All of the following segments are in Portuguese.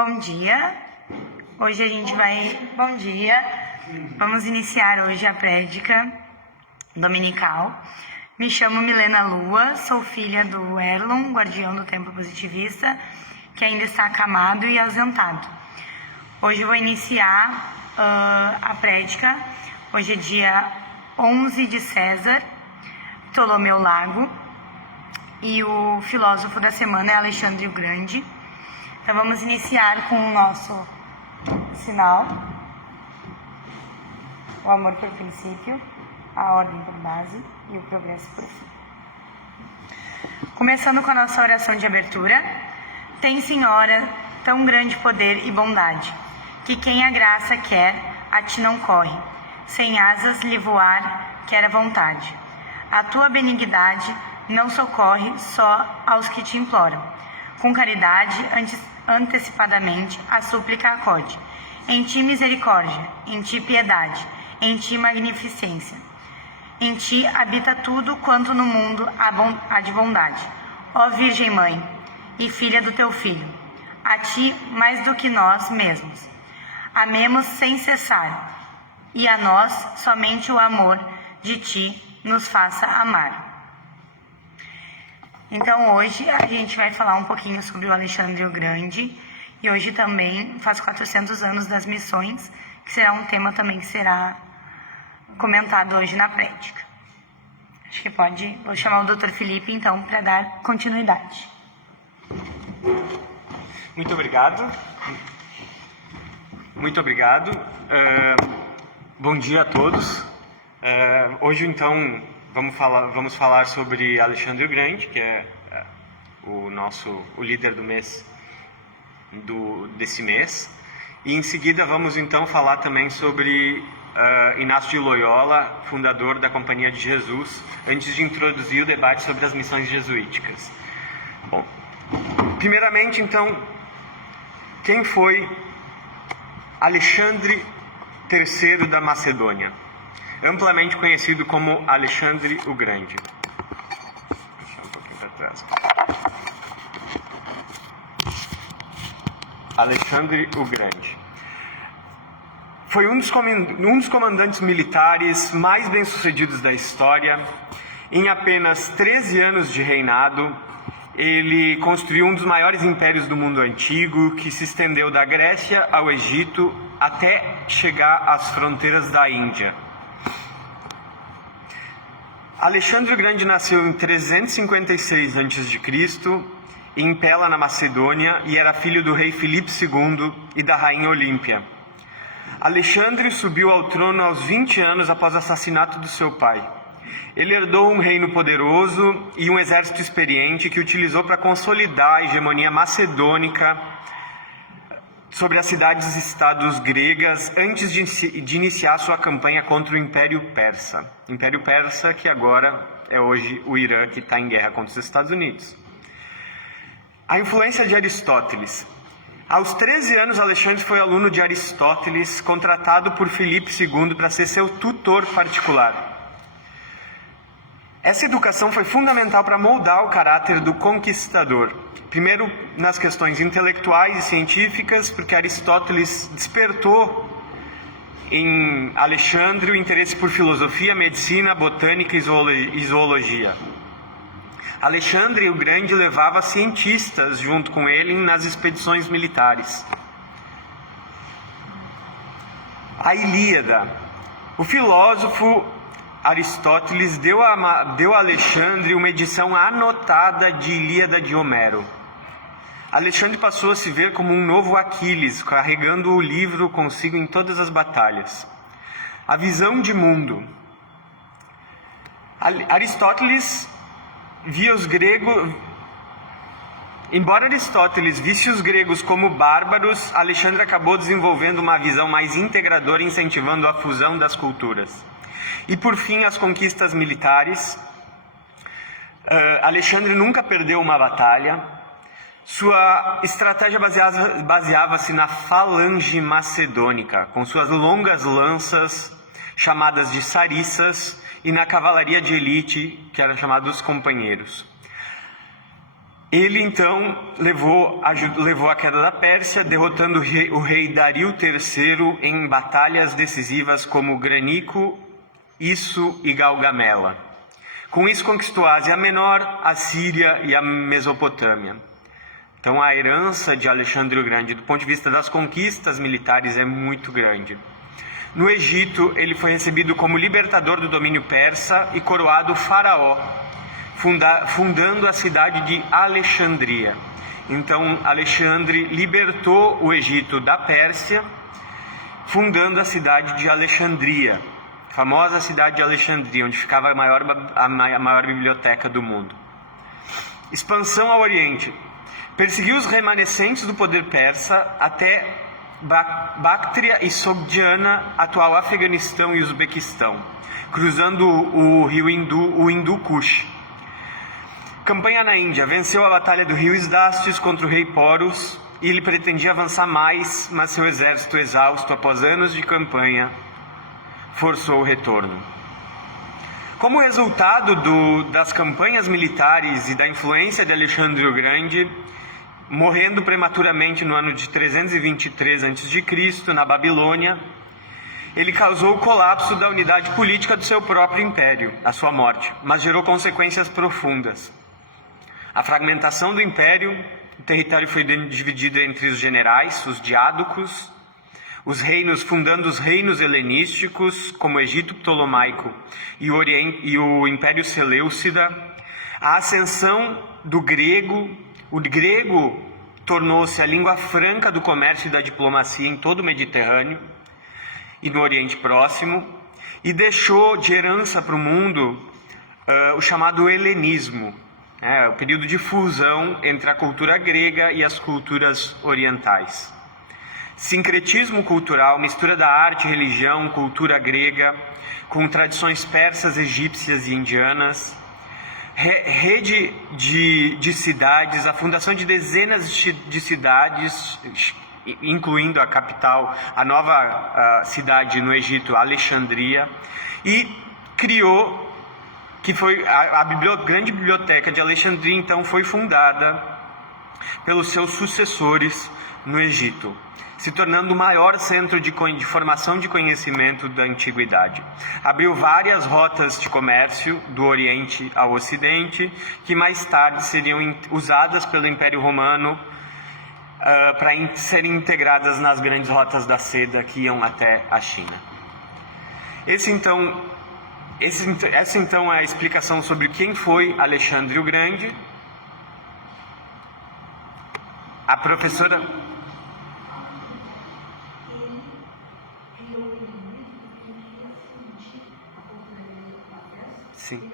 Bom dia. Hoje a gente vai... Bom dia. Vamos iniciar hoje a prédica dominical. Me chamo Milena Lua, sou filha do Erlon, guardião do Templo Positivista, que ainda está acamado e ausentado. Hoje eu vou iniciar a prédica. Hoje é dia 11 de César, Ptolomeu Lago, e o filósofo da semana é Alexandre o Grande. Então vamos iniciar com o nosso sinal: o amor por princípio, a ordem por base e o progresso por fim. Começando com a nossa oração de abertura. Tem, Senhora, tão grande poder e bondade, que quem a graça quer, a ti não corre, sem asas lhe voar quer a vontade. A tua benignidade não socorre só aos que te imploram. Com caridade, antecipadamente, a súplica acode. Em ti misericórdia, em ti piedade, em ti magnificência. Em ti habita tudo quanto no mundo há de bondade. Ó Virgem Mãe e Filha do teu Filho, a ti mais do que nós mesmos. Amemos sem cessar, e a nós somente o amor de ti nos faça amar. Então hoje a gente vai falar um pouquinho sobre o Alexandre o Grande, e hoje também faz 400 anos das missões, que será um tema também que será comentado hoje na prédica. Acho que vou chamar o Dr. Felipe então para dar continuidade. Muito obrigado. Muito obrigado. Bom dia a todos. Hoje então vamos falar sobre Alexandre o Grande, que é o líder do mês desse mês, e em seguida vamos então falar também sobre Inácio de Loyola, fundador da Companhia de Jesus, antes de introduzir o debate sobre as missões jesuíticas. Bom, primeiramente então, quem foi Alexandre III da Macedônia, amplamente conhecido como Alexandre o Grande? Vou deixar um pouquinho para trás. Alexandre o Grande foi um dos comandantes militares mais bem-sucedidos da história. Em apenas 13 anos de reinado, ele construiu um dos maiores impérios do mundo antigo, que se estendeu da Grécia ao Egito até chegar às fronteiras da Índia. Alexandre o Grande nasceu em 356 a.C., em Pela, na Macedônia, e era filho do rei Filipe II e da rainha Olímpia. Alexandre subiu ao trono aos 20 anos após o assassinato do seu pai. Ele herdou um reino poderoso e um exército experiente que utilizou para consolidar a hegemonia macedônica sobre as cidades-estados gregas antes de iniciar sua campanha contra o Império Persa. Império Persa, que agora é hoje o Irã, que está em guerra contra os Estados Unidos. A influência de Aristóteles. Aos 13 anos, Alexandre foi aluno de Aristóteles, contratado por Filipe II para ser seu tutor particular. Essa educação foi fundamental para moldar o caráter do conquistador. Primeiro, nas questões intelectuais e científicas, porque Aristóteles despertou em Alexandre o interesse por filosofia, medicina, botânica e zoologia. Alexandre o Grande levava cientistas junto com ele nas expedições militares. A Ilíada. O filósofo Aristóteles deu a Alexandre uma edição anotada de Ilíada de Homero. Alexandre passou a se ver como um novo Aquiles, carregando o livro consigo em todas as batalhas. A visão de mundo. Aristóteles via os gregos... Embora Aristóteles visse os gregos como bárbaros, Alexandre acabou desenvolvendo uma visão mais integradora, incentivando a fusão das culturas. E por fim, as conquistas militares. Alexandre nunca perdeu uma batalha. Sua estratégia baseava-se na falange macedônica, com suas longas lanças, chamadas de sarissas, e na cavalaria de elite, que eram chamados companheiros. Ele então levou a queda da Pérsia, derrotando o rei Dario III em batalhas decisivas como Granico, Isso e Gaugamela. Com isso conquistou a Ásia Menor, a Síria e a Mesopotâmia. Então a herança de Alexandre o Grande, do ponto de vista das conquistas militares, é muito grande. No Egito, ele foi recebido como libertador do domínio persa e coroado faraó, fundando a cidade de Alexandria. Então, Alexandre libertou o Egito da Pérsia, fundando a cidade de Alexandria, famosa cidade de Alexandria, onde ficava a maior biblioteca do mundo. Expansão ao Oriente. Perseguiu os remanescentes do poder persa até Bactria e Sogdiana, atual Afeganistão e Uzbequistão, cruzando o rio Hindu Kush. Campanha na Índia. Venceu a batalha do rio Isdácios contra o rei Porus e ele pretendia avançar mais, mas seu exército, exausto após anos de campanha, forçou o retorno. Como resultado das campanhas militares e da influência de Alexandre o Grande, morrendo prematuramente no ano de 323 a.C., na Babilônia, ele causou o colapso da unidade política do seu próprio império, a sua morte, mas gerou consequências profundas. A fragmentação do império, o território foi dividido entre os generais, os diádocos, fundando os reinos helenísticos, como o Egito Ptolomaico e o Império Seleucida, a ascensão do grego. O grego tornou-se a língua franca do comércio e da diplomacia em todo o Mediterrâneo e no Oriente Próximo, e deixou de herança para o mundo o chamado helenismo, o período de fusão entre a cultura grega e as culturas orientais. Sincretismo cultural, mistura da arte, religião, cultura grega, com tradições persas, egípcias e indianas, rede de cidades, a fundação de dezenas de cidades, incluindo a capital, a nova cidade no Egito, Alexandria, e criou, que foi a grande biblioteca de Alexandria, então foi fundada pelos seus sucessores no Egito, se tornando o maior centro de formação de conhecimento da antiguidade. Abriu várias rotas de comércio do Oriente ao Ocidente, que mais tarde seriam usadas pelo Império Romano para serem integradas nas grandes rotas da seda que iam até a China. Essa então é a explicação sobre quem foi Alexandre o Grande. A professora... Sim.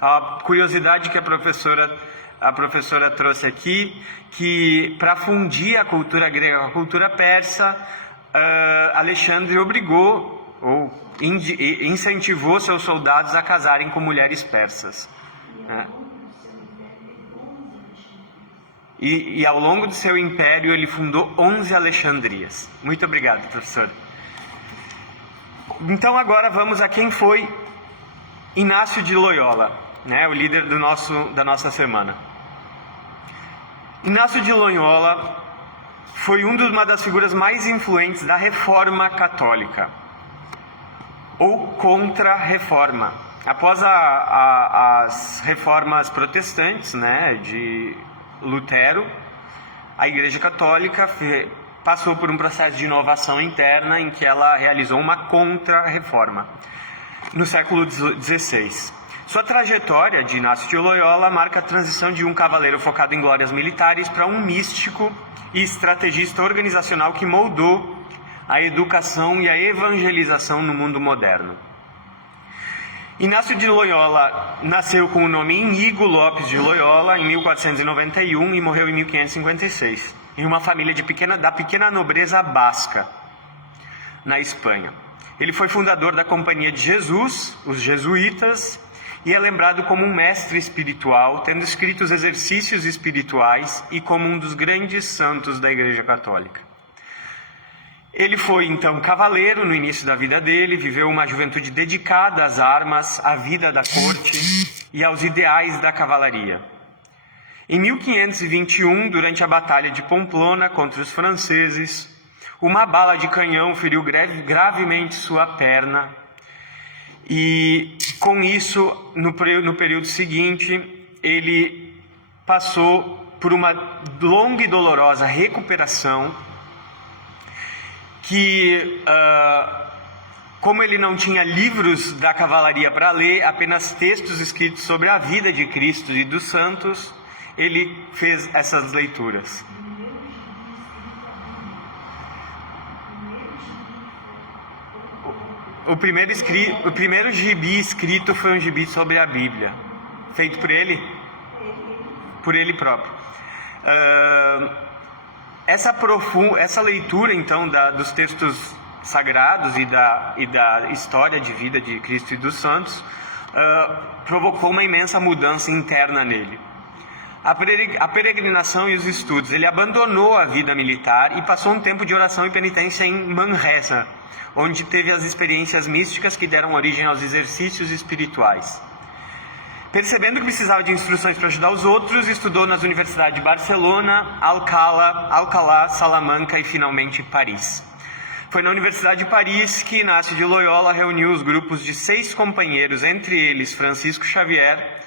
A curiosidade que a professora trouxe aqui, que para fundir a cultura grega com a cultura persa, Alexandre obrigou ou incentivou seus soldados a casarem com mulheres persas. E ao longo do seu império ele fundou 11 Alexandrias. Muito obrigado, professor. Então agora vamos a quem foi Inácio de Loyola, o líder da nossa semana. Inácio de Loyola foi uma das figuras mais influentes da Reforma Católica, ou Contra-Reforma. Após as reformas protestantes, de Lutero, a Igreja Católica passou por um processo de inovação interna em que ela realizou uma contra-reforma no século XVI. Sua trajetória de Inácio de Loyola marca a transição de um cavaleiro focado em glórias militares para um místico e estrategista organizacional que moldou a educação e a evangelização no mundo moderno. Inácio de Loyola nasceu com o nome Iñigo Lopes de Loyola em 1491 e morreu em 1556, em uma família da pequena nobreza basca, na Espanha. Ele foi fundador da Companhia de Jesus, os jesuítas, e é lembrado como um mestre espiritual, tendo escrito os exercícios espirituais e como um dos grandes santos da Igreja Católica. Ele foi, então, cavaleiro no início da vida dele, viveu uma juventude dedicada às armas, à vida da corte, e aos ideais da cavalaria. Em 1521, durante a Batalha de Pamplona contra os franceses, uma bala de canhão feriu gravemente sua perna e, com isso, no período seguinte, ele passou por uma longa e dolorosa recuperação que, como ele não tinha livros da cavalaria para ler, apenas textos escritos sobre a vida de Cristo e dos santos, ele fez essas leituras. O primeiro gibi escrito foi um gibi sobre a Bíblia, feito por ele? Por ele próprio. Essa leitura, então, dos textos sagrados e da história de vida de Cristo e dos santos provocou uma imensa mudança interna nele. A peregrinação e os estudos. Ele abandonou a vida militar e passou um tempo de oração e penitência em Manresa, onde teve as experiências místicas que deram origem aos exercícios espirituais. Percebendo que precisava de instruções para ajudar os outros, estudou nas universidades de Barcelona, Alcalá, Salamanca e finalmente Paris. Foi na Universidade de Paris que Inácio de Loyola reuniu os grupos de 6 companheiros, entre eles Francisco Xavier,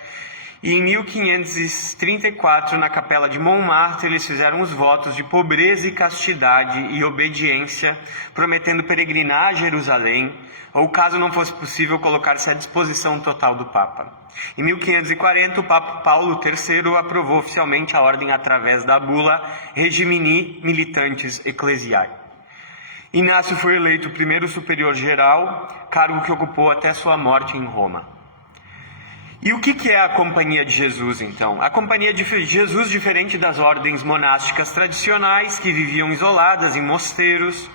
e em 1534, na capela de Montmartre, eles fizeram os votos de pobreza e castidade e obediência, prometendo peregrinar a Jerusalém, ou, caso não fosse possível, colocar-se à disposição total do Papa. Em 1540, o Papa Paulo III aprovou oficialmente a ordem através da bula Regimini Militantes Ecclesiae. Inácio foi eleito primeiro superior geral, cargo que ocupou até sua morte em Roma. E o que é a Companhia de Jesus, então? A Companhia de Jesus, diferente das ordens monásticas tradicionais, que viviam isoladas em mosteiros,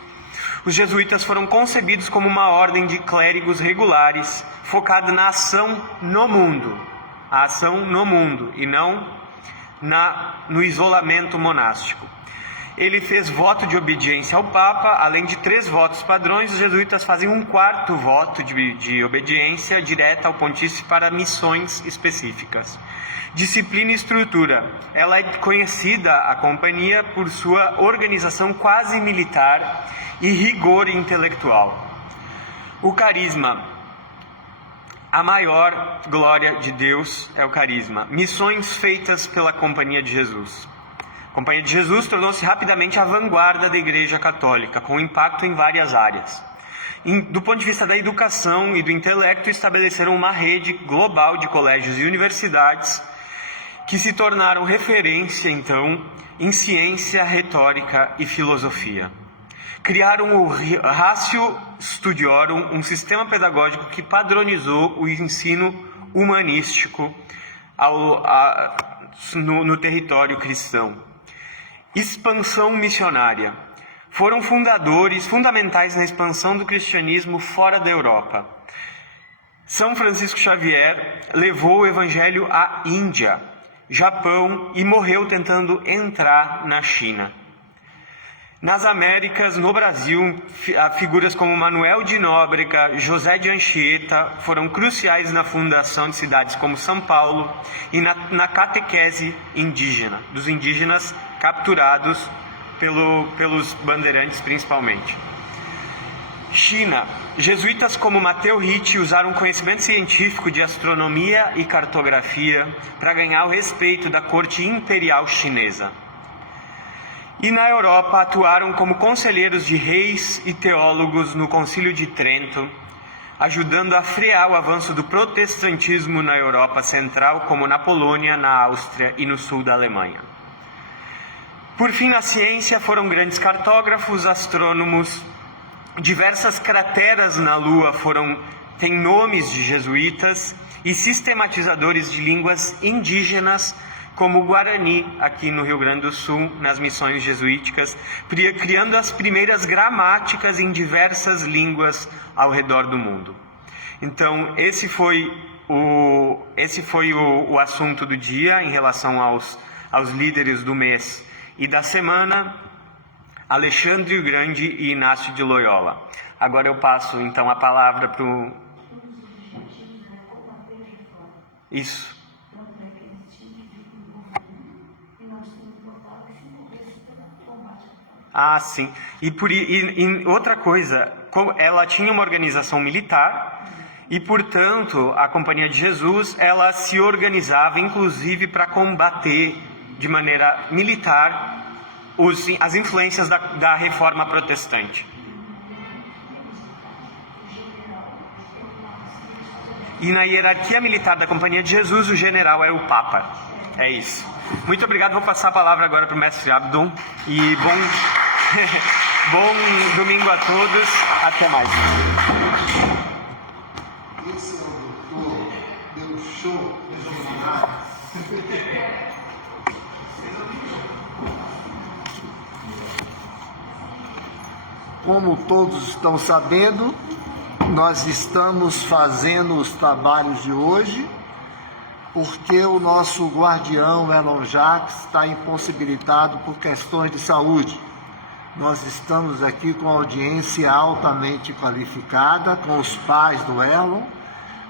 os jesuítas foram concebidos como uma ordem de clérigos regulares, focada na ação no mundo. A ação no mundo, e não no isolamento monástico. Ele fez voto de obediência ao Papa, além de 3 votos padrões, os jesuítas fazem um 4º voto de obediência direta ao pontífice para missões específicas. Disciplina e estrutura. Ela é conhecida, a companhia, por sua organização quase militar e rigor intelectual. O carisma. A maior glória de Deus é o carisma. Missões feitas pela Companhia de Jesus. A Companhia de Jesus tornou-se rapidamente a vanguarda da Igreja Católica, com impacto em várias áreas. Do ponto de vista da educação e do intelecto, estabeleceram uma rede global de colégios e universidades que se tornaram referência, então, em ciência, retórica e filosofia. Criaram o Ratio Studiorum, um sistema pedagógico que padronizou o ensino humanístico no território cristão. Expansão missionária. Foram fundamentais na expansão do cristianismo fora da Europa. São Francisco Xavier levou o evangelho à Índia, Japão e morreu tentando entrar na China. Nas Américas, no Brasil, figuras como Manuel de Nóbrega, José de Anchieta foram cruciais na fundação de cidades como São Paulo e na catequese indígena, dos indígenas capturados pelos bandeirantes principalmente. China. Jesuítas como Mateu Ricci usaram conhecimento científico de astronomia e cartografia para ganhar o respeito da corte imperial chinesa. E na Europa atuaram como conselheiros de reis e teólogos no Concílio de Trento, ajudando a frear o avanço do protestantismo na Europa Central, como na Polônia, na Áustria e no sul da Alemanha. Por fim, na ciência foram grandes cartógrafos, astrônomos. Diversas crateras na Lua têm nomes de jesuítas e sistematizadores de línguas indígenas, como o Guarani, aqui no Rio Grande do Sul, nas missões jesuíticas, criando as primeiras gramáticas em diversas línguas ao redor do mundo. Então, esse foi o assunto do dia em relação aos líderes do mês e da semana, Alexandre o Grande e Inácio de Loyola. Agora eu passo, então, a palavra para o... Isso. Ah, sim. E outra coisa, ela tinha uma organização militar e, portanto, a Companhia de Jesus, ela se organizava, inclusive, para combater de maneira militar as influências da Reforma Protestante. E na hierarquia militar da Companhia de Jesus, o general é o Papa. É isso. Muito obrigado. Vou passar a palavra agora para o mestre Abdon. E bom domingo a todos. Até mais. Esse é o doutor, deu show. Como todos estão sabendo, nós estamos fazendo os trabalhos de hoje porque o nosso guardião Elon Jacques está impossibilitado por questões de saúde. Nós estamos aqui com audiência altamente qualificada, com os pais do Elon,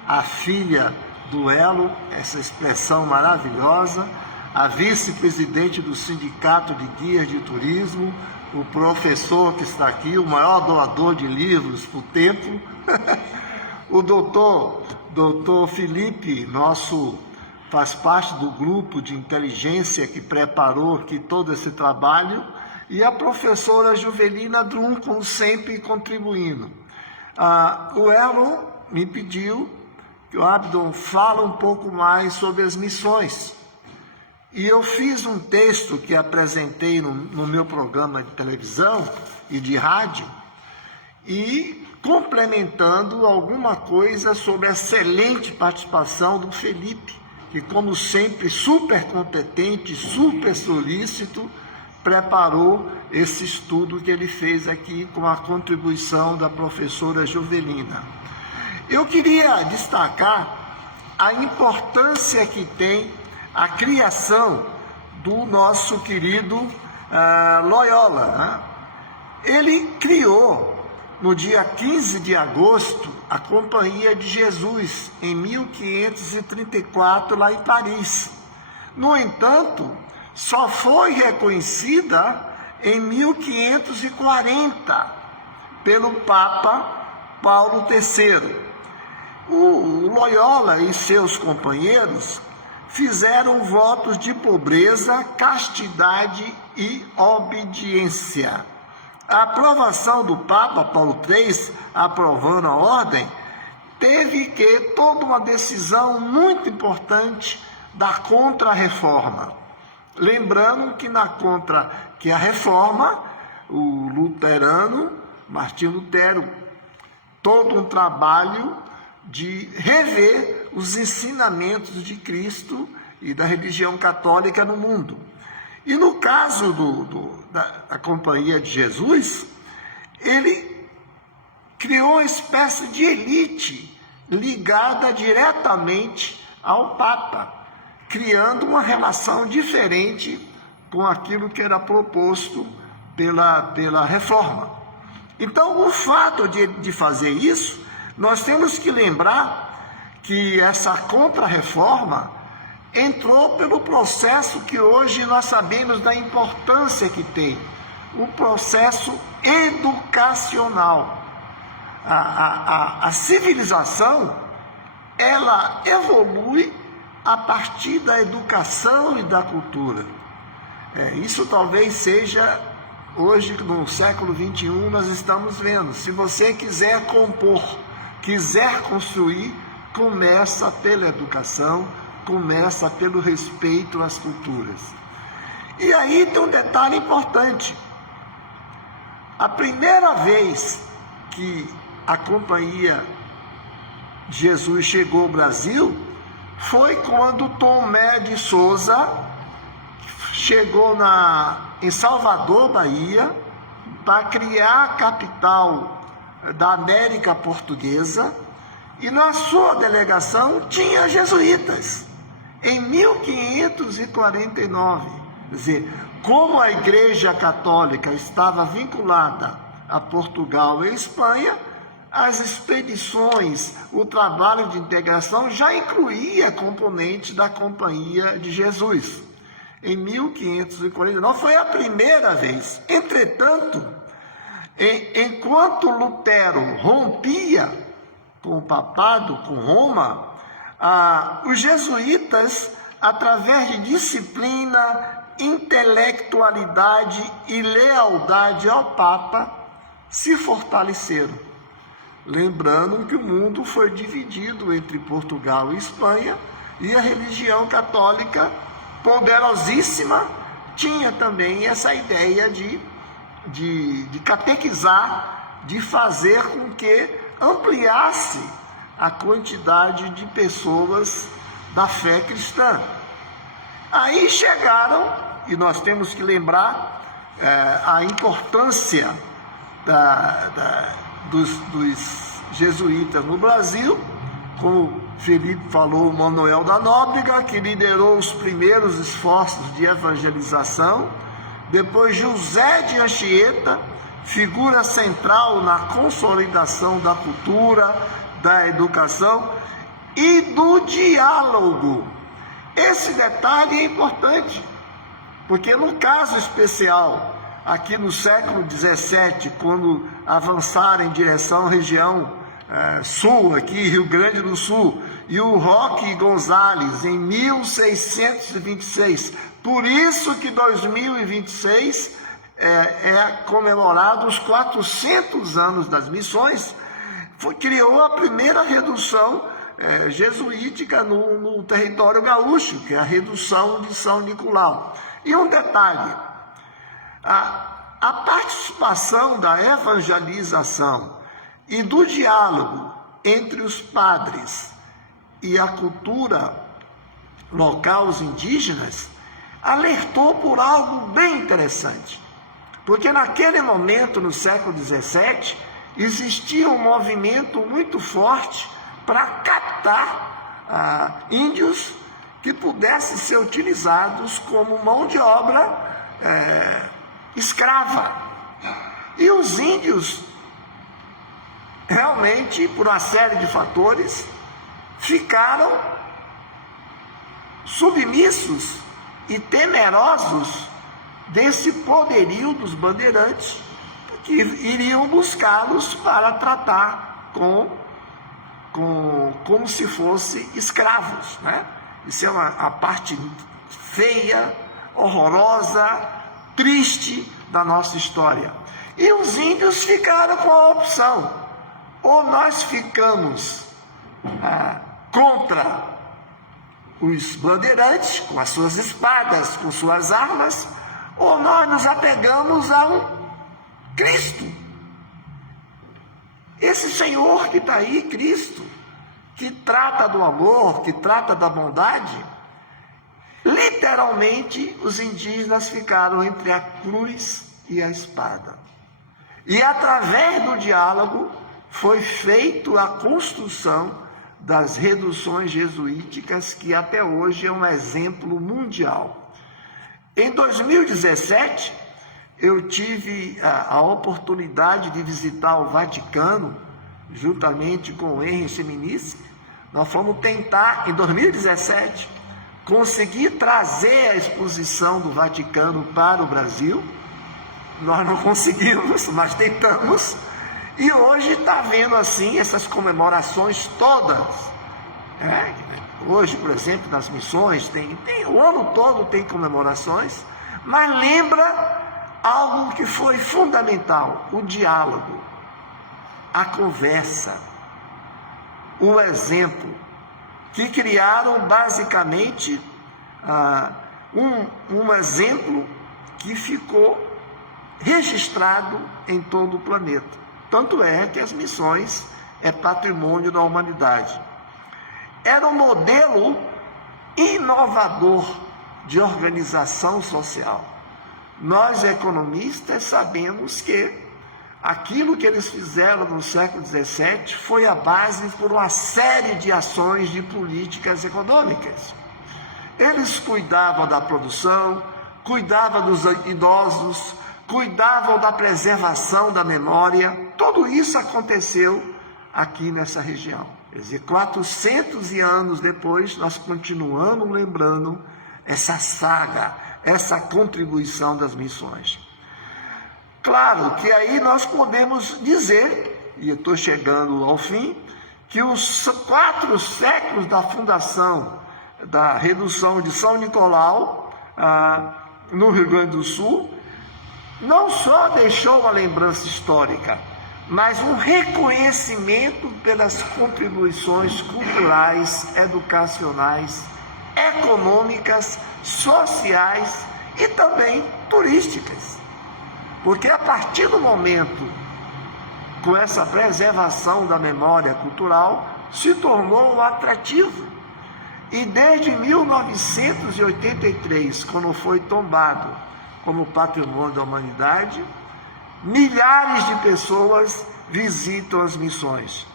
a filha do Elon, essa expressão maravilhosa, a vice-presidente do Sindicato de Guias de Turismo, o professor que está aqui, o maior doador de livros para o templo, o doutor Felipe, faz parte do grupo de inteligência que preparou aqui todo esse trabalho, e a professora Juvelina Drum, como sempre, contribuindo. O Elon me pediu que o Abdon fale um pouco mais sobre as missões. E eu fiz um texto que apresentei no meu programa de televisão e de rádio, e complementando alguma coisa sobre a excelente participação do Felipe, que, como sempre, super competente, super solícito, preparou esse estudo que ele fez aqui com a contribuição da professora Juvelina. Eu queria destacar a importância que tem a criação do nosso querido Loyola, né? Ele criou, no dia 15 de agosto, a Companhia de Jesus, em 1534, lá em Paris. No entanto, só foi reconhecida em 1540 pelo Papa Paulo III. O Loyola e seus companheiros fizeram votos de pobreza, castidade e obediência. A aprovação do Papa Paulo III, aprovando a ordem, teve que toda uma decisão muito importante da Contra-Reforma. Lembrando que a Reforma, o luterano, Martinho Lutero, todo um trabalho de rever os ensinamentos de Cristo e da religião católica no mundo. E no caso da Companhia de Jesus, ele criou uma espécie de elite ligada diretamente ao Papa, criando uma relação diferente com aquilo que era proposto pela Reforma. Então, o fato de fazer isso, nós temos que lembrar que essa Contra-Reforma entrou pelo processo que hoje nós sabemos da importância que tem, o processo educacional. A civilização, ela evolui a partir da educação e da cultura. Isso talvez seja, hoje no século XXI, nós estamos vendo. Se você quiser compor, quiser construir, começa pela educação, começa pelo respeito às culturas. E aí tem um detalhe importante. A primeira vez que a Companhia de Jesus chegou ao Brasil foi quando Tomé de Souza chegou em Salvador, Bahia, para criar a capital da América Portuguesa, e na sua delegação tinha jesuítas, em 1549. Quer dizer, como a Igreja Católica estava vinculada a Portugal e Espanha, as expedições, o trabalho de integração já incluía componentes da Companhia de Jesus. Em 1549 foi a primeira vez. Entretanto, enquanto Lutero rompia com o papado, com Roma, os jesuítas, através de disciplina, intelectualidade e lealdade ao Papa, se fortaleceram. Lembrando que o mundo foi dividido entre Portugal e Espanha, e a religião católica, poderosíssima, tinha também essa ideia de catequizar, de fazer com que ampliasse a quantidade de pessoas da fé cristã. Aí chegaram, e nós temos que lembrar a importância dos jesuítas no Brasil, como Felipe falou, Manuel da Nóbrega, que liderou os primeiros esforços de evangelização, depois José de Anchieta, figura central na consolidação da cultura, da educação e do diálogo. Esse detalhe é importante, porque no caso especial, aqui no século XVII, quando avançaram em direção à região sul, aqui Rio Grande do Sul, e o Roque Gonzalez, em 1626, por isso que 2026 é comemorado os 400 anos das missões, criou a primeira redução jesuítica no território gaúcho, que é a redução de São Nicolau. E um detalhe, a participação da evangelização e do diálogo entre os padres e a cultura local, os indígenas, alertou por algo bem interessante. Porque naquele momento, no século XVII, existia um movimento muito forte para captar índios que pudessem ser utilizados como mão de obra escrava. E os índios, realmente, por uma série de fatores, ficaram submissos e temerosos desse poderio dos bandeirantes, que iriam buscá-los para tratar como se fossem escravos, né? Isso é a parte feia, horrorosa, triste da nossa história. E os índios ficaram com a opção: ou nós ficamos contra os bandeirantes, com as suas espadas, com suas armas, ou nós nos apegamos a um Cristo. Esse Senhor que está aí, Cristo, que trata do amor, que trata da bondade. Literalmente, os indígenas ficaram entre a cruz e a espada. E através do diálogo foi feita a construção das reduções jesuíticas, que até hoje é um exemplo mundial. Em 2017, eu tive a oportunidade de visitar o Vaticano, juntamente com o Henry Seminissimi. Nós fomos tentar, em 2017, conseguir trazer a exposição do Vaticano para o Brasil. Nós não conseguimos, mas tentamos. E hoje está vendo assim essas comemorações todas. Hoje, por exemplo, nas missões, o ano todo tem comemorações, mas lembra algo que foi fundamental: o diálogo, a conversa, o exemplo, que criaram basicamente um exemplo que ficou registrado em todo o planeta. Tanto é que as missões é patrimônio da humanidade. Era um modelo inovador de organização social. Nós, economistas, sabemos que aquilo que eles fizeram no século XVII foi a base por uma série de ações de políticas econômicas. Eles cuidavam da produção, cuidavam dos idosos, cuidavam da preservação da memória. Tudo isso aconteceu aqui nessa região. Quer dizer, 400 anos depois, nós continuamos lembrando essa saga, essa contribuição das missões. Claro que aí nós podemos dizer, e eu estou chegando ao fim, que os 4 séculos da fundação, da redução de São Nicolau, no Rio Grande do Sul, não só deixou uma lembrança histórica, mas um reconhecimento pelas contribuições culturais, educacionais, econômicas, sociais e também turísticas. Porque a partir do momento, com essa preservação da memória cultural, se tornou um atrativo. E desde 1983, quando foi tombado como Patrimônio da Humanidade, milhares de pessoas visitam as missões.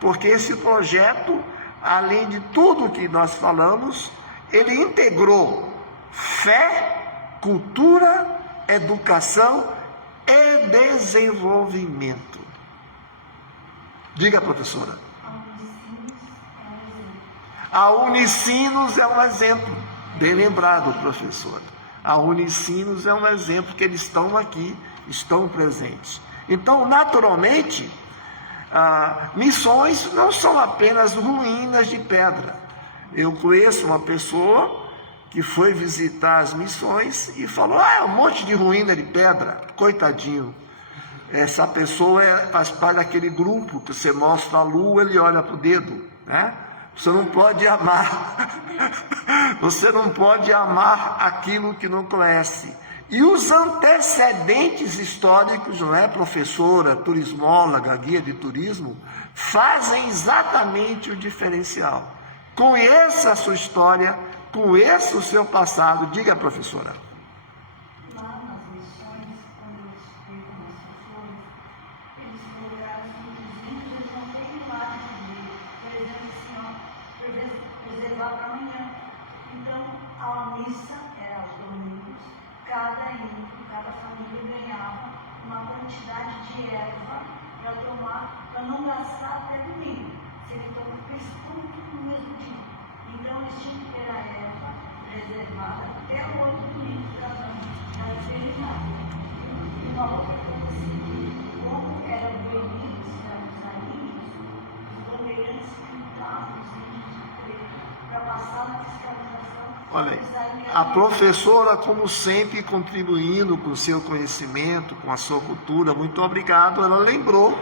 Porque esse projeto, além de tudo que nós falamos, ele integrou fé, cultura, educação e desenvolvimento. Diga, professora. A Unicinos é um exemplo. Bem lembrado, professora. A Unicinos é um exemplo que eles estão aqui, estão presentes. Então, naturalmente, missões não são apenas ruínas de pedra. Eu conheço uma pessoa que foi visitar as missões e falou: é um monte de ruína de pedra. Coitadinho. Essa pessoa faz parte daquele grupo que você mostra a lua, ele olha para o dedo, né? Você não pode amar. Você não pode amar aquilo que não conhece. E os antecedentes históricos, não é, professora, turismóloga, guia de turismo, fazem exatamente o diferencial. Conheça a sua história, conheça o seu passado. Diga, professora. Lá nas missões, quando eu estudei com as pessoas, eles colocaram os índios, eles não têm lá de assim, ó, preservar para amanhã. Então, a missa era aos domingos, cada índio, cada família ganhava uma quantidade de erva para tomar, para não gastar até domingo. Se ele toma tudo no mesmo dia. Então, eles tinham que ter a erva reservada até o outro domingo para não terminar. E uma outra coisa assim, como era o Benin, os rainhos, os bandeirantes pintavam os índios de preto para passar na fiscalização. Olha aí, a professora, como sempre, contribuindo com o seu conhecimento, com a sua cultura, muito obrigado. Ela lembrou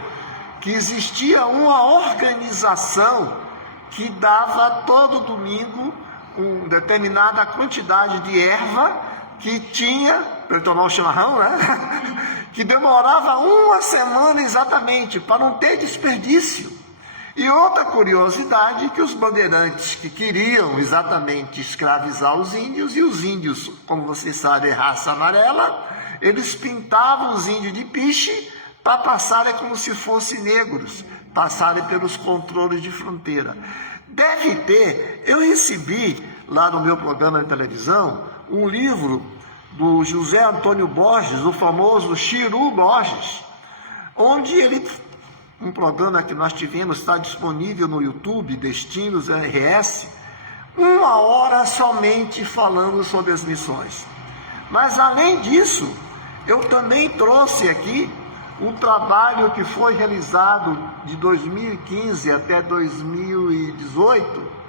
que existia uma organização que dava todo domingo uma determinada quantidade de erva que tinha, para tomar o chimarrão, né? Que demorava uma semana exatamente, para não ter desperdício. E outra curiosidade, que os bandeirantes que queriam exatamente escravizar os índios, e os índios, como vocês sabem, raça amarela, eles pintavam os índios de piche para passarem como se fossem negros, passarem pelos controles de fronteira. Deve ter, eu recebi lá no meu programa de televisão, um livro do José Antônio Borges, o famoso Chiru Borges, onde ele, um programa que nós tivemos, está disponível no YouTube, Destinos RS, 1 hora somente falando sobre as missões. Mas além disso, eu também trouxe aqui um trabalho que foi realizado de 2015 até 2018,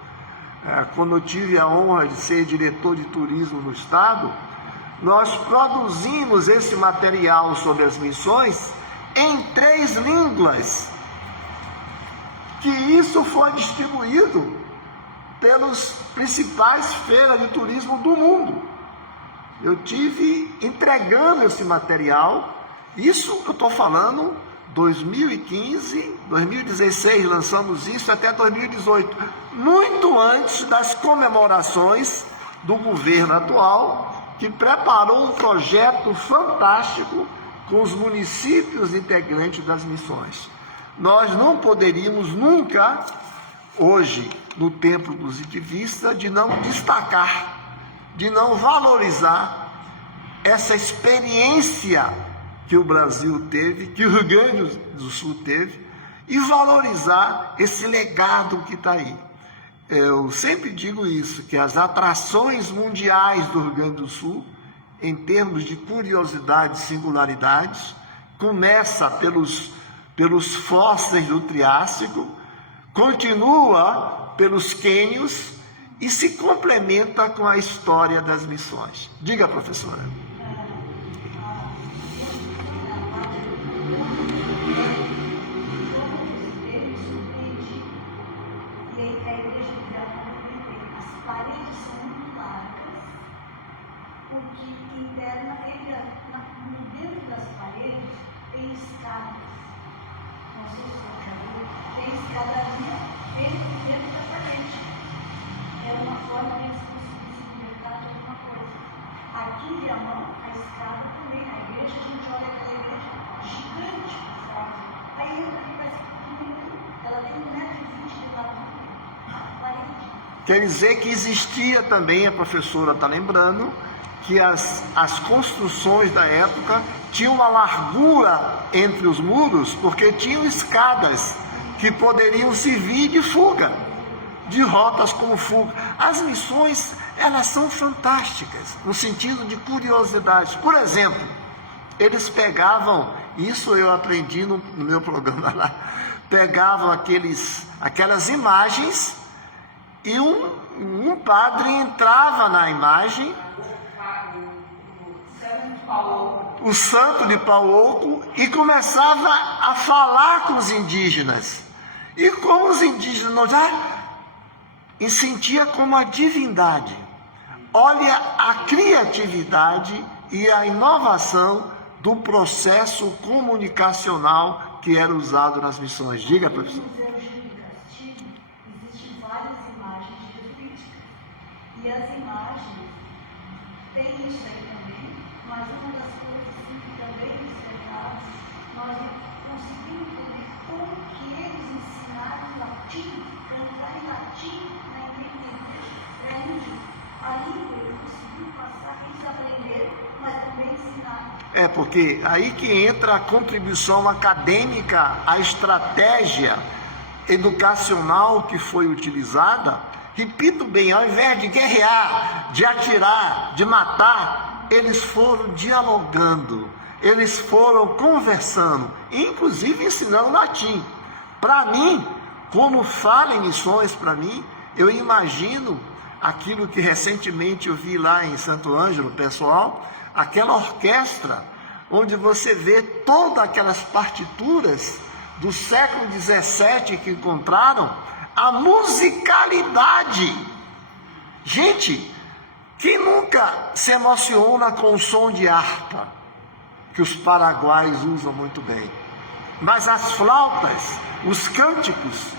quando eu tive a honra de ser diretor de turismo no estado. Nós produzimos esse material sobre as missões em 3 línguas, que isso foi distribuído pelos principais feiras de turismo do mundo. Eu tive entregando esse material. Isso eu estou falando 2015, 2016 lançamos isso até 2018, muito antes das comemorações do governo atual, que preparou um projeto fantástico com os municípios integrantes das missões. Nós não poderíamos nunca, hoje, no tempo positivista, de não destacar, de não valorizar essa experiência que o Brasil teve, que o Rio Grande do Sul teve, e valorizar esse legado que está aí. Eu sempre digo isso, que as atrações mundiais do Rio Grande do Sul, em termos de curiosidades e singularidades, começa pelos fósseis do Triássico, continua pelos quênios e se complementa com a história das missões. Diga, professora. Quer dizer que existia também, a professora está lembrando, que as construções da época tinham uma largura entre os muros, porque tinham escadas que poderiam servir de fuga, de rotas como fuga. As missões, elas são fantásticas, no sentido de curiosidade. Por exemplo, eles pegavam, isso eu aprendi no meu programa lá, pegavam aquelas imagens e um padre entrava na imagem, o santo de Pauoco, e começava a falar com os indígenas. E como os indígenas não já sentia como a divindade. Olha a criatividade e a inovação do processo comunicacional que era usado nas missões. Diga, professor. E as imagens tem isso aí também, mas uma das coisas assim, que também observadas, nós conseguimos entender como que eles ensinaram latim, cantar em latim, na igreja, a língua, eles conseguiram passar, eles aprenderam, mas também ensinaram. Porque aí que entra a contribuição acadêmica, a estratégia educacional que foi utilizada. Repito bem, ao invés de guerrear, de atirar, de matar, eles foram dialogando, eles foram conversando, inclusive ensinando latim. Para mim, quando falo em missões, para mim, eu imagino aquilo que recentemente eu vi lá em Santo Ângelo, pessoal, aquela orquestra, onde você vê todas aquelas partituras do século XVII que encontraram, a musicalidade. Gente, quem nunca se emociona com o som de harpa, que os paraguaios usam muito bem? Mas as flautas, os cânticos,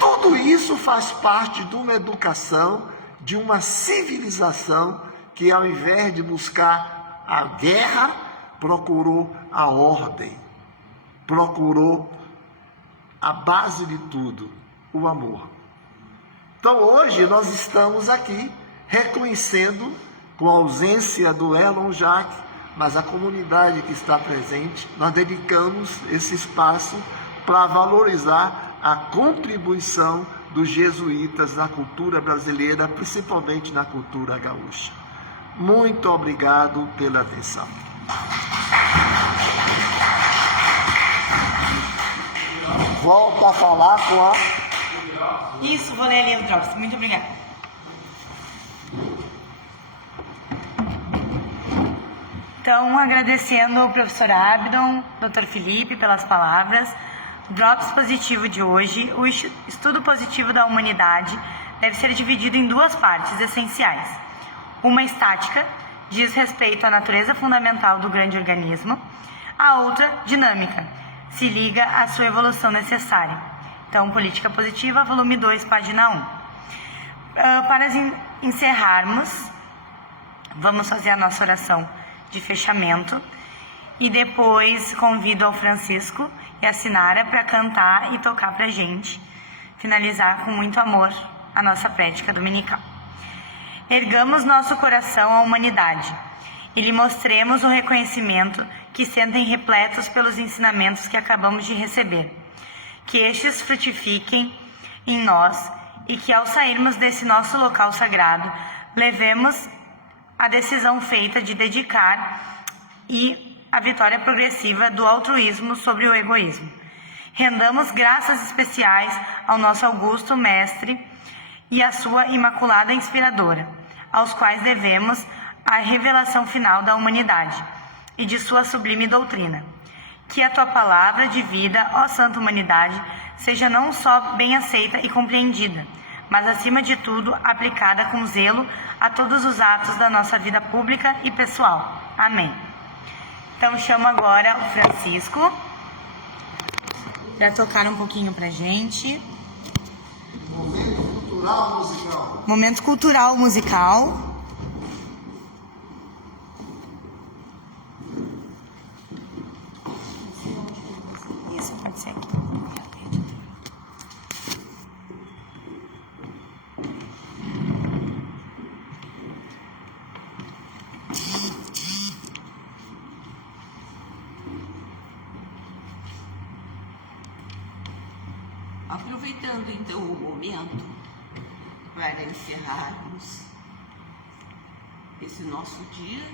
tudo isso faz parte de uma educação, de uma civilização que, ao invés de buscar a guerra, procurou a ordem, procurou a base de tudo, o amor. Então hoje nós estamos aqui reconhecendo, com a ausência do Elon Jacques, mas a comunidade que está presente, nós dedicamos esse espaço para valorizar a contribuição dos jesuítas na cultura brasileira, principalmente na cultura gaúcha. Muito obrigado pela atenção. Volto a falar com a... Isso, vou ler ali o Drops. Muito obrigada. Então, agradecendo ao professor Abdon, Dr. Felipe, pelas palavras. Drops positivo de hoje. O estudo positivo da humanidade deve ser dividido em duas partes essenciais. Uma estática, diz respeito à natureza fundamental do grande organismo. A outra, dinâmica, se liga à sua evolução necessária. Então, Política Positiva, volume 2, página 1. Para encerrarmos, vamos fazer a nossa oração de fechamento. E depois convido ao Francisco e a Sinara para cantar e tocar para a gente. Finalizar com muito amor a nossa prédica dominical. Ergamos nosso coração à humanidade e lhe mostremos o reconhecimento que sentem repletos pelos ensinamentos que acabamos de receber. que estes frutifiquem em nós e que ao sairmos desse nosso local sagrado, levemos a decisão feita de dedicar e a vitória progressiva do altruísmo sobre o egoísmo. Rendamos graças especiais ao nosso augusto mestre e à sua imaculada inspiradora, aos quais devemos a revelação final da humanidade e de sua sublime doutrina. Que a tua palavra de vida, ó Santa Humanidade, seja não só bem aceita e compreendida, mas acima de tudo aplicada com zelo a todos os atos da nossa vida pública e pessoal. Amém. Então chamo agora o Francisco para tocar um pouquinho pra gente. Momento cultural musical. Momento cultural musical. Isso, pode ser aqui. Aproveitando então o momento para encerrarmos esse nosso dia,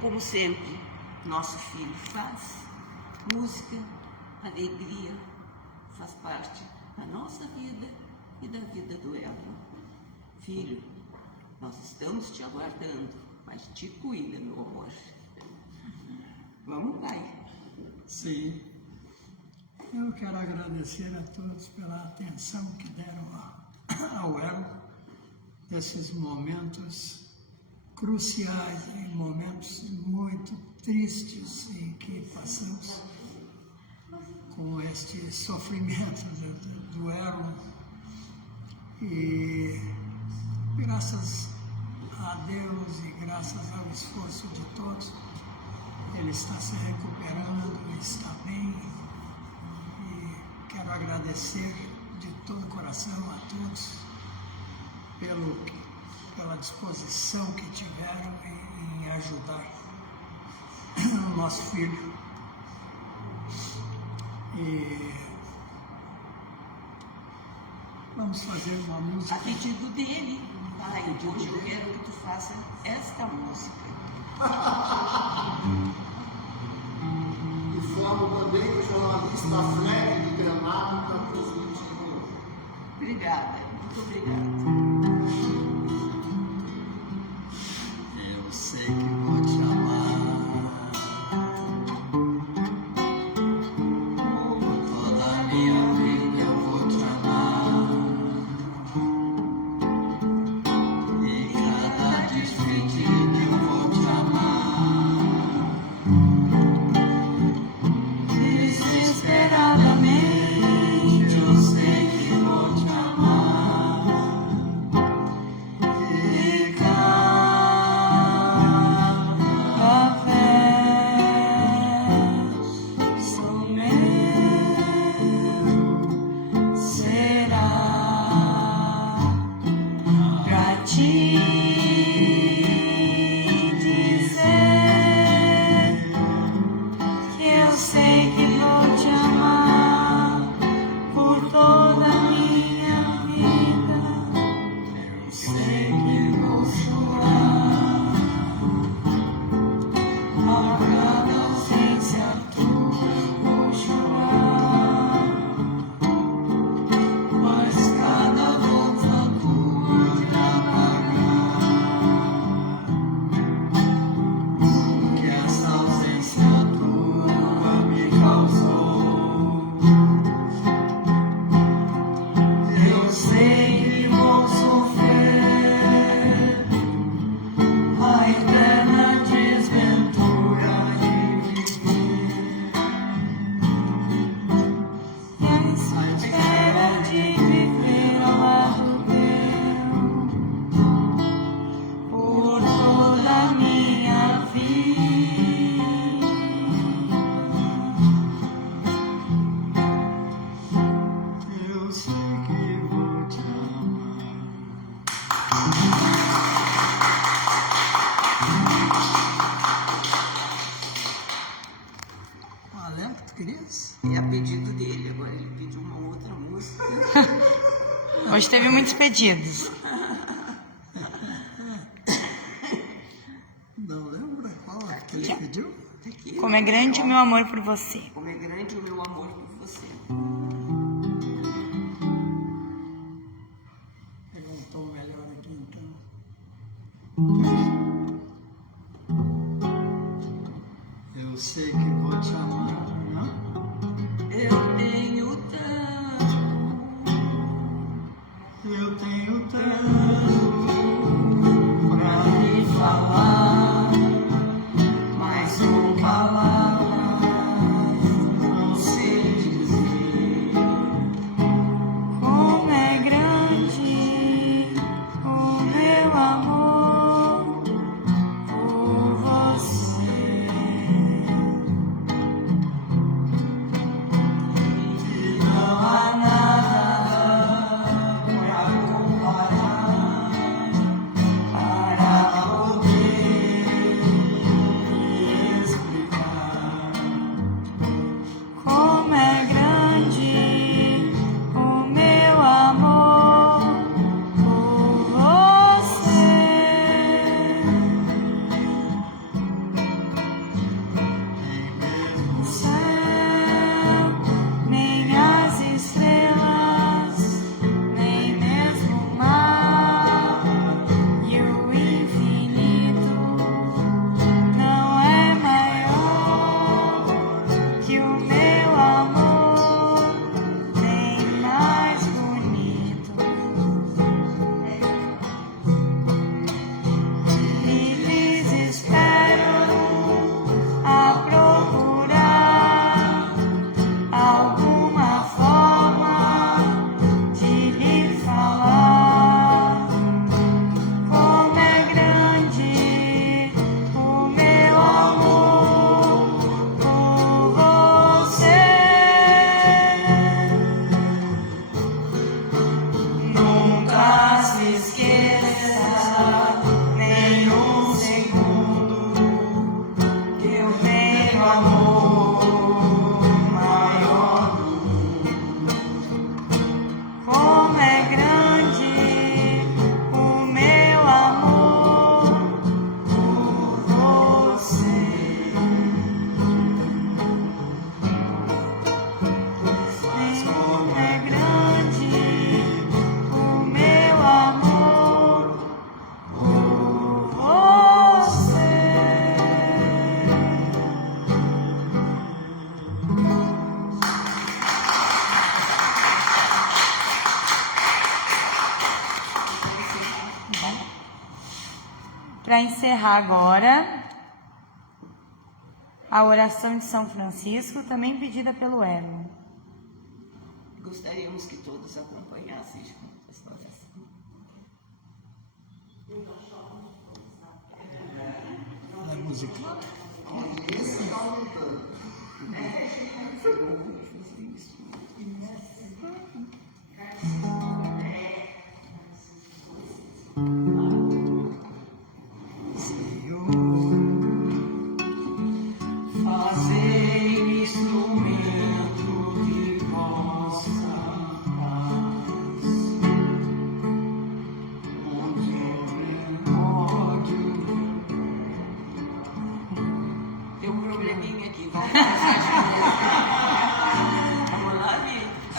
como sempre, nosso filho faz, música, alegria, faz parte da nossa vida e da vida do Elmo. Filho, nós estamos te aguardando, mas te cuida, meu amor. Vamos, pai. Sim. Eu quero agradecer a todos pela atenção que deram ao Elo, desses momentos cruciais, em momentos muito tristes em que passamos com este sofrimento do Elo. E graças a Deus e graças ao esforço de todos, ele está se recuperando, está bem. Quero agradecer de todo o coração a todos pela disposição que tiveram em ajudar o nosso filho. E vamos fazer uma música. A pedido dele, pai, hoje eu quero que tu faça esta música. Informo também que o jornalista Fleck de Gramado está transmitindo. Obrigada, muito obrigada. Eu sei que vou te amar por toda a minha vida, eu vou te amar e cada despedida eu vou te amar. Desesperadamente eu sei que vou te amar. Hoje teve muitos pedidos. Não lembra qual que ele pediu? Como é grande o meu amor por você. Como é grande o meu amor por você. Pegar um tom melhor aqui então. Eu sei que vou te amar, né? Eu tenho tanto pra me falar, mas com palavras não sei dizer. Como é grande o meu amor por você. E não há nada pra comparar, para poder explicar. Como é grande o meu amor por você. O céu, nem as estrelas, nem mesmo o mar e o infinito não é maior que o meu amor, nem mais bonito. Me desespero a procurar alguma forma de lhe falar. Como é grande o meu amor por você. Nunca se esqueça nem um segundo que eu tenho amor maior do mundo. Como é grande o meu amor por você. Como é grande o meu amor por você. Para encerrar agora, a oração de São Francisco, também pedida pelo Erwin. Gostaríamos que todos acompanhassem juntos essa oração. Ela é musical? Fazer instrumento de vossa paz, onde houver ódio. Tem um probleminha aqui. Vamos começar de novo. Vamos lá, Vi? É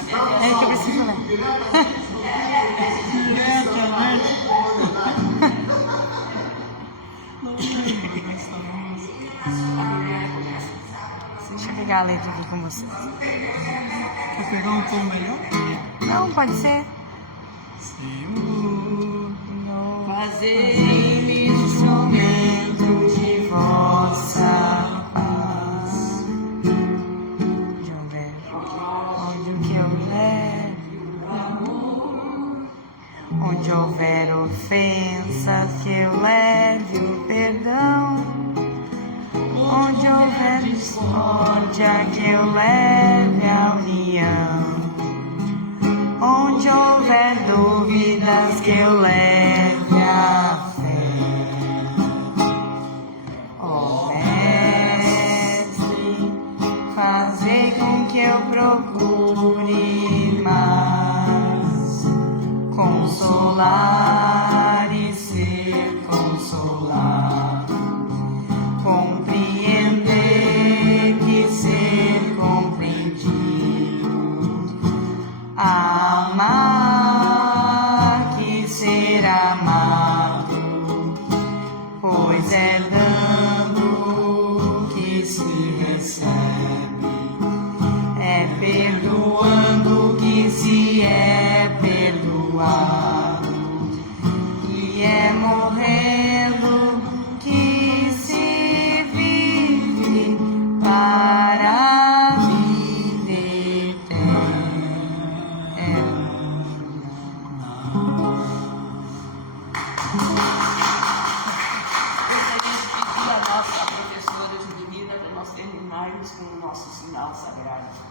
que eu preciso ler. Diretamente. Deixa eu pegar a letra aqui com vocês. Vou pegar um tom melhor? Não, pode ser. Senhor, Fazer Instrumento de vossa paz. Onde houver, onde que eu leve, onde houver ofensas, que eu leve o perdão. Onde houver discórdia, que eu leve a união. Onde houver dúvidas, que eu leve a fé. Ó Mestre, fazer com que eu procure mais consolar e ser consolado, compreender e ser compreendido, amar que ser amado, pois é dando que se recebe, é perdoando que se é perdoado, e é morrendo que se vive para a vida eterna. Gostaria de pedir à nossa professora Julimina para nós terminarmos com o nosso sinal sagrado.